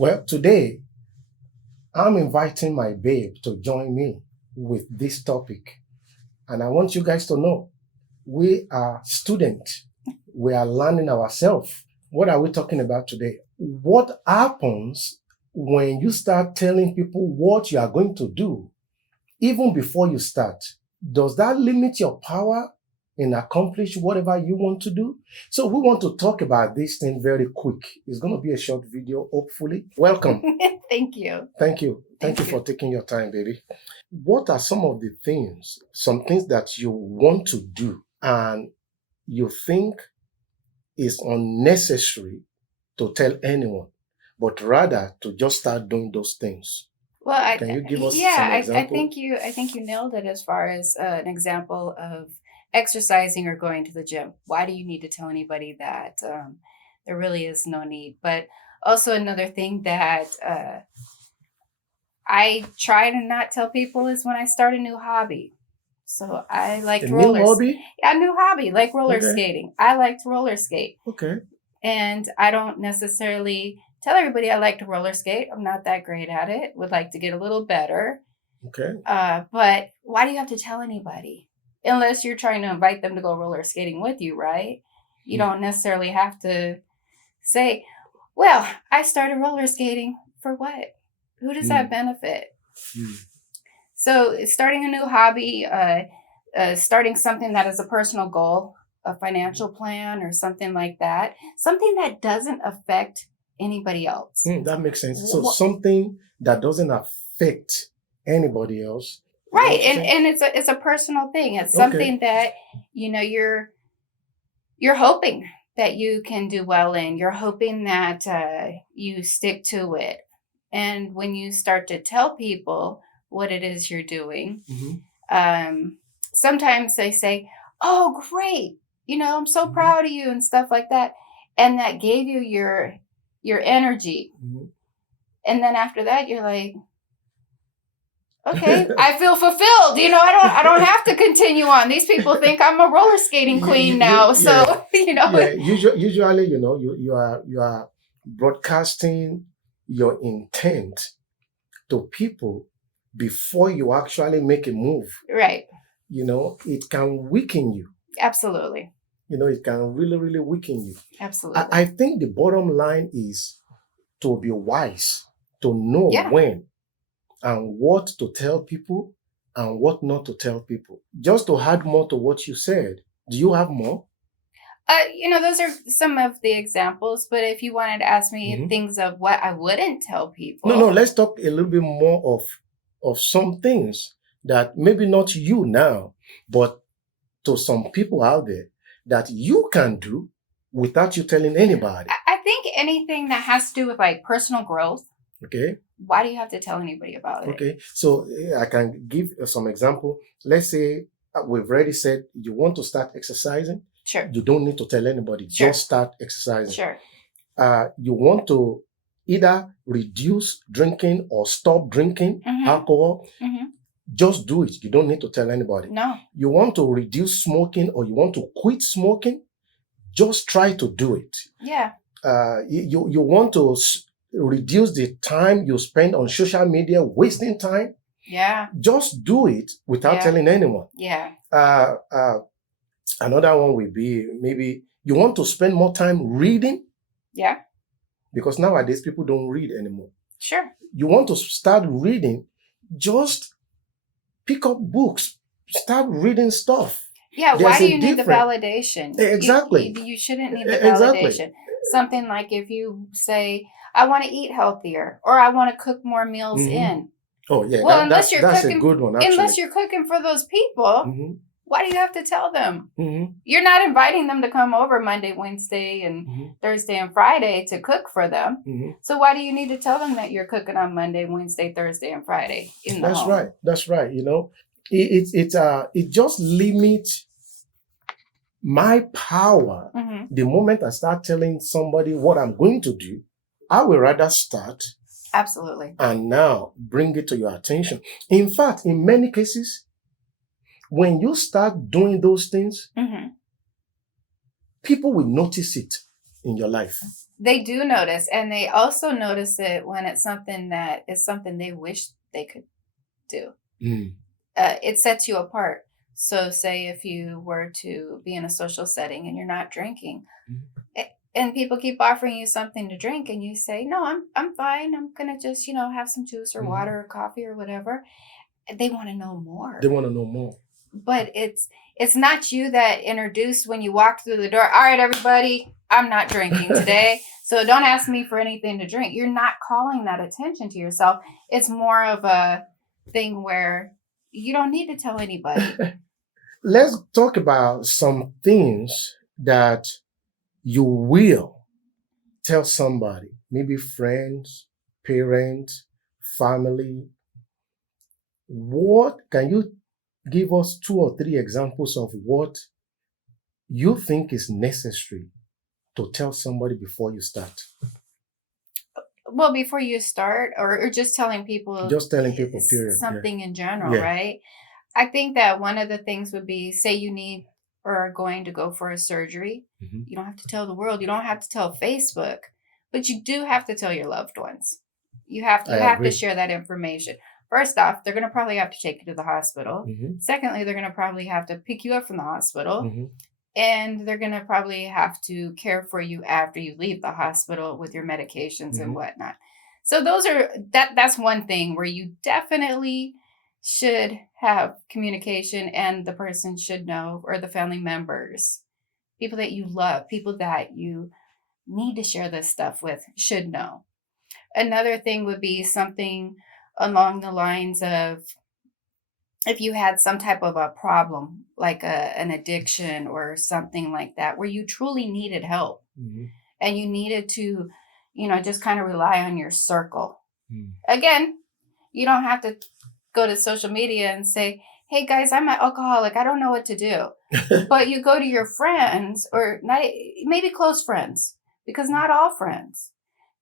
Well, today I'm inviting my babe to join me with this topic. And I want you guys to know we are students. We are learning ourselves. What are we talking about today? What happens when you start telling people what you are going to do, even before you start? Does that limit your power in accomplish whatever you want to do? So we want to talk about this thing very quick. It's going to be a short video, hopefully. Welcome. Thank you. Thank you. Thank Thank you you. for taking your time, baby. What are some of the things, some things that you want to do and you think is unnecessary to tell anyone, but rather to just start doing those things? Well, Can you give us some I example? think you nailed it as far as an example of exercising or going to the gym. Why do you need to tell anybody that? There really is no need. But also another thing that I try to not tell people is when I start a new hobby. So I liked A new roller hobby? Yeah, a new hobby, like roller Okay. skating. I like to roller skate. Okay. And I don't necessarily tell everybody I like to roller skate. I'm not that great at it. Would like to get a little better. Okay. But why do you have to tell anybody? Unless you're trying to invite them to go roller skating with you, right? You don't necessarily have to say, well, I started roller skating for what? Who does that benefit? So starting a new hobby, starting something that is a personal goal, a financial plan or something like that, something that doesn't affect anybody else. That makes sense. So something that doesn't affect anybody else. Right. And it's a personal thing. It's something that, you're hoping that you can do well in. You're hoping that you stick to it. And when you start to tell people what it is you're doing, sometimes they say, oh, great. I'm so proud of you and stuff like that. And that gave you your energy. And then after that, you're like, okay, I feel fulfilled. I don't have to continue on. These people think I'm a roller skating queen now. So, Yeah, usually, you are broadcasting your intent to people before you actually make a move. Right. It can weaken you. Absolutely. It can really, really weaken you. Absolutely. I think the bottom line is to be wise, to know when and what to tell people and what not to tell people. Just to add more to what you said, do you have more? Those are some of the examples, but if you wanted to ask me things of what I wouldn't tell people. No, let's talk a little bit more of some things that maybe not you now, but to some people out there that you can do without you telling anybody. I think anything that has to do with like personal growth. Okay. Why do you have to tell anybody about it? Okay. So I can give some example. Let's say we've already said you want to start exercising. Sure. You don't need to tell anybody. Sure. Just start exercising. Sure. You want to either reduce drinking or stop drinking alcohol. Just do it. You don't need to tell anybody. No. You want to reduce smoking or you want to quit smoking, just try to do it. Yeah. You want to reduce the time you spend on social media, wasting time. Yeah. Just do it without telling anyone. Yeah. Another one will be maybe you want to spend more time reading. Yeah. Because nowadays people don't read anymore. Sure. You want to start reading, just pick up books, start reading stuff. Yeah, why do you need the validation? Exactly. You shouldn't need the validation. Exactly. Something like if you say, I want to eat healthier or I want to cook more meals in. Oh, yeah. Well, that's a good one, actually. Unless you're cooking for those people, why do you have to tell them? You're not inviting them to come over Monday, Wednesday, and Thursday and Friday to cook for them. So why do you need to tell them that you're cooking on Monday, Wednesday, Thursday, and Friday in the home? Right. That's right. It just limits my power. The moment I start telling somebody what I'm going to do, I will rather start. Absolutely. And now bring it to your attention. In fact, in many cases, when you start doing those things, people will notice it in your life. They do notice, and they also notice it when it's something that is something they wish they could do. Mm. It sets you apart. So, say if you were to be in a social setting and you're not drinking, and people keep offering you something to drink, and you say, "No, I'm fine. I'm gonna just have some juice or water or coffee or whatever." They want to know more. They want to know more. But it's not you that introduced when you walked through the door. All right, everybody, I'm not drinking today, so don't ask me for anything to drink. You're not calling that attention to yourself. It's more of a thing where you don't need to tell anybody. Let's talk about some things that you will tell somebody, maybe friends, parents, family. What can you give us 2 or 3 examples of what you think is necessary to tell somebody before you start? Well, before you start, or just telling people, Period. something in general, right? I think that one of the things would be, say you need or are going to go for a surgery. You don't have to tell the world. You don't have to tell Facebook, but you do have to tell your loved ones. You have to share that information. First off, they're going to probably have to take you to the hospital. Secondly, they're going to probably have to pick you up from the hospital. And they're going to probably have to care for you after you leave the hospital with your medications and whatnot. So that's one thing where you definitely should have communication, and the person should know, or the family members, people that you love, people that you need to share this stuff with, should know. Another thing would be something along the lines of, if you had some type of a problem, like an addiction or something like that, where you truly needed help and you needed to, just kind of rely on your circle. Again, you don't have to go to social media and say, "Hey guys, I'm an alcoholic. I don't know what to do." But you go to your friends, or not, maybe close friends, because not all friends.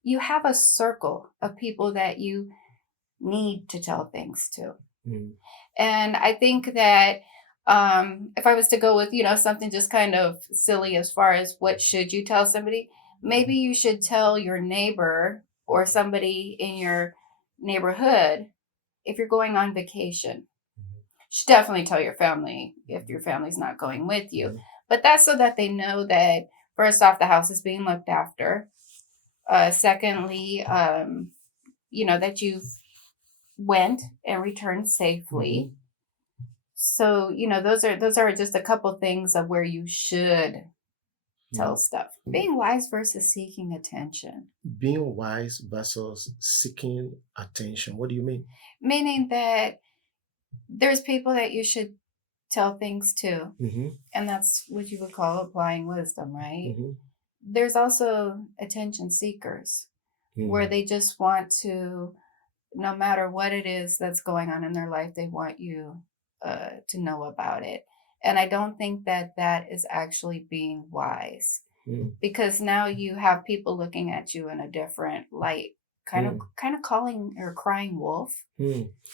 You have a circle of people that you need to tell things to. And I think that if I was to go with, something just kind of silly as far as what should you tell somebody, maybe you should tell your neighbor or somebody in your neighborhood if you're going on vacation. You should definitely tell your family if your family's not going with you. But that's so that they know that, first off, the house is being looked after. Secondly, that you've went and returned safely. So, those are just a couple things of where you should tell stuff. Being wise versus seeking attention. Being wise versus seeking attention. What do you mean? Meaning that there's people that you should tell things to. And that's what you would call applying wisdom, right? There's also attention seekers, where they just want to, no matter what it is that's going on in their life, they want you to know about it. And I don't think that is actually being wise, because now you have people looking at you in a different light, kind of calling or crying wolf.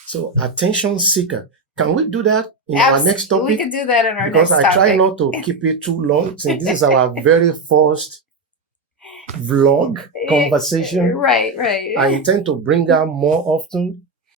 So attention seeker. Can we do that in our next topic? We could do that in our next topic. Because I try not to keep it too long, since this is our very first vlog conversation. Right. I intend to bring out more often,